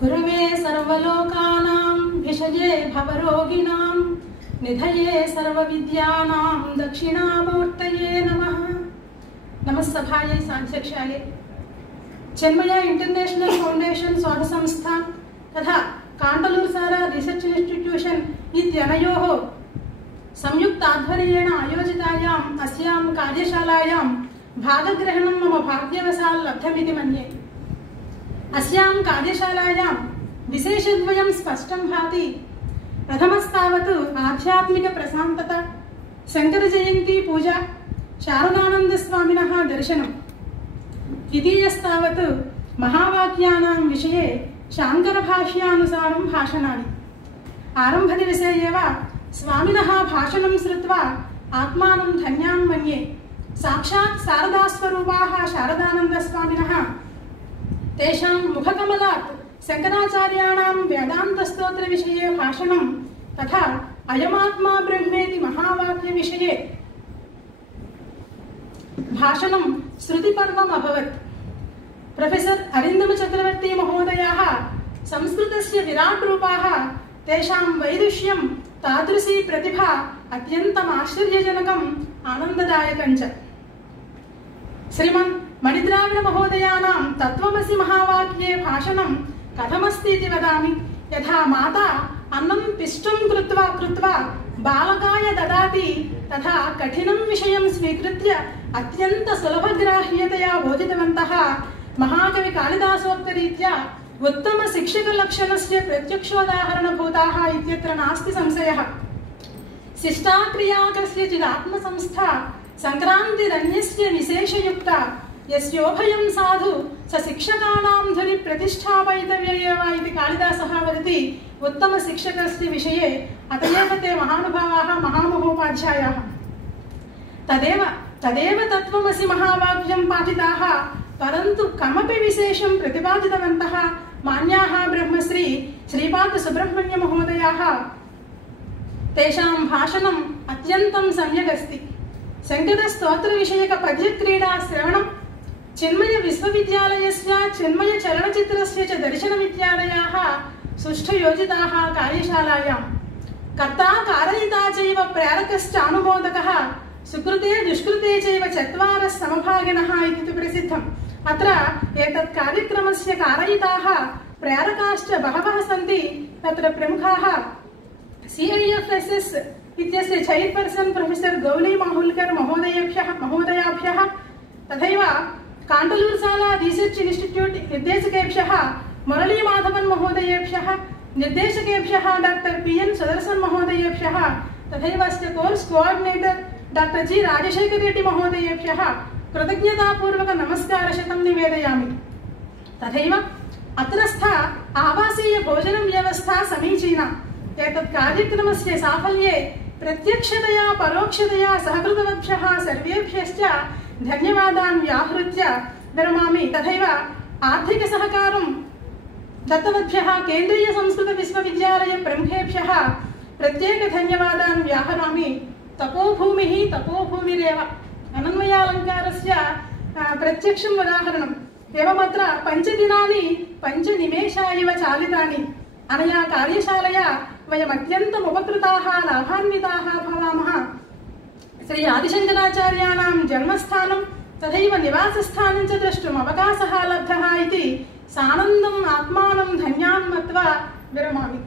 गुरवे सर्वलोकानां भिषजे भवरोगिणां निधये सर्वविद्यानां दक्षिणामूर्तये नमः। नमस्सभायै सांख्यक्षायै चिन्मय इंटरनेशनल फाउंडेशन स्वाध संस्था तथा कांटलूरसारा रिसर्च इंस्टिट्यूशन इत्यनयोः संयुक्त आध्वर्येण आयोजितायाम् अस्यां कार्यशालायां भागग्रहणं मम भाग्यवशात् लब्धमिति मन्ये। अस्यां कार्यशालायां विशेषद्वयं स्पष्टं भाति। प्रथमस्तावत् आध्यात्मिक प्रशान्तता, शंकर जयंती पूजा, शारदानन्दस्वामिनः दर्शनम्। द्वितीयस्तावत् महावाक्यानां विषये शाङ्करभाष्यानुसारं भाषणानि। आरम्भदिवसे एव स्वामिनः भाषणं श्रुत्वा आत्मानं धन्यां मन्ये। साक्षात् शारदास्वरूपाः शारदानन्दस्वामिनः तेषां मुखकमलात् शंकराचार्याणां वेदान्तस्तोत्र विषये भाषणं तथा अयमात्मा ब्रह्मेति महावाक्य विषये भाषणं श्रुतिपर्वम् अभवत्। प्रोफेसर अरिन्दम चक्रवर्ती महोदयाः संस्कृतस्य विराट् रूपाः, तेषां वैदुष्यं, तादृशी प्रतिभा अत्यन्तम् आश्चर्यजनकम् आनन्ददायकं च। श्रीमन् मणिद्राविड महोदयानां तत्त्वमसि महावाक्ये भाषणं कथमस्ति इति वदामि। यथा माता अन्नं पिष्टं कृत्वा बालकाय ददाति, तथा कठिनं विषयं स्वीकृत्य अत्यन्त सुलभग्राह्यतया बोधितवन्तः महाकवि कालिदासोक्तरीत्या उत्तम शिक्षकलक्षणस्य प्रत्यक्षोदाहरणभूताः इत्यत्र नास्ति संशयः। शिष्टा क्रिया कस्यचिदात्मसंस्था संक्रान्तिरन्यस्य विशेषयुक्ता, यस्योभयं साधु स शिक्षकाणां धुरि प्रतिष्ठापयितव्य एव इति कालिदासः वदति उत्तम शिक्षकस्य विषये। अत एव ते महानुभावाः महामहोपाध्यायाः। तदेव तत्त्वमसि महावाक्यं पाठिताः, परन्तु कमपि विशेषं प्रतिपादितवन्तः मान्याः ब्रह्मश्री श्रीपाद सुब्रह्मण्य महोदयाः। तेषां भाषणम् अत्यन्तं सम्यक् अस्ति। संस्कृतस्तोत्र विषयक पद्यक्रीडा श्रवणं, चिन्मय विश्वविद्यालयस्य चिन्मय चलनचित्रस्य च दर्शनमित्यादयाः सुष्ठु योजिताः कार्यशालायां। कर्ता कारयिता चैव प्रेरकश्च अनुमोदकः, सुकृते दुष्कृते चैव चत्वारः समभागिनः इति तु प्रसिद्धम्। अत्र एतत् कार्यक्रमस्य कारयिताः प्रेरकाश्च बहवः सन्ति। तत्र प्रमुखाः CIFSS इत्यस्य चेयरपर्सन प्रोफेसर गौली माहुलकर महोदयाभ्यः, तथैव कांटलूरसाला रिसर्च इंस्टिट्यूट निर्देशकेभ्यः मुरली माधवन महोदयेभ्यः, निर्देशकेभ्यः डॉक्टर PN सुदर्शन महोदयेभ्यः, तथैव अस्य course coordinator doctor G Rajasekhar Reddy महोदयेभ्यः कृतज्ञतापूर्वक नमस्कारशतं निवेदयामि। तथैव अत्रस्थ आवासीय भोजन व्यवस्था समीचीना। एतत् कार्यक्रमस्य साफल्ये प्रत्यक्षतया परोक्षतया सहकृतवद्भ्यः सर्वेभ्यश्च धन्यवादान् व्याहृत्य विरमामि। तथैव आर्थिक सहकारं दत्तवद्भ्यः केन्द्रीय संस्कृत विश्वविद्यालय प्रमुखेभ्यः प्रत्येक धन्यवादान् व्याहरामि। तपोभूमिः तपोभूमिरेव अनन्वयालङ्कारस्य प्रत्यक्षम् उदाहरणम्। एवमत्र 5 दिनानि 5 निमेषा इव चालितानि। अनया कार्यशालया वयम् अत्यन्तम् उपकृताः लाभान्विताः भवामः। श्री आदिशङ्कराचार्याणां जन्मस्थानं तथैव निवासस्थानं च द्रष्टुम् अवकाशः लब्धः इति सानन्दम् आत्मानं धन्यां मत्वा विरमामि।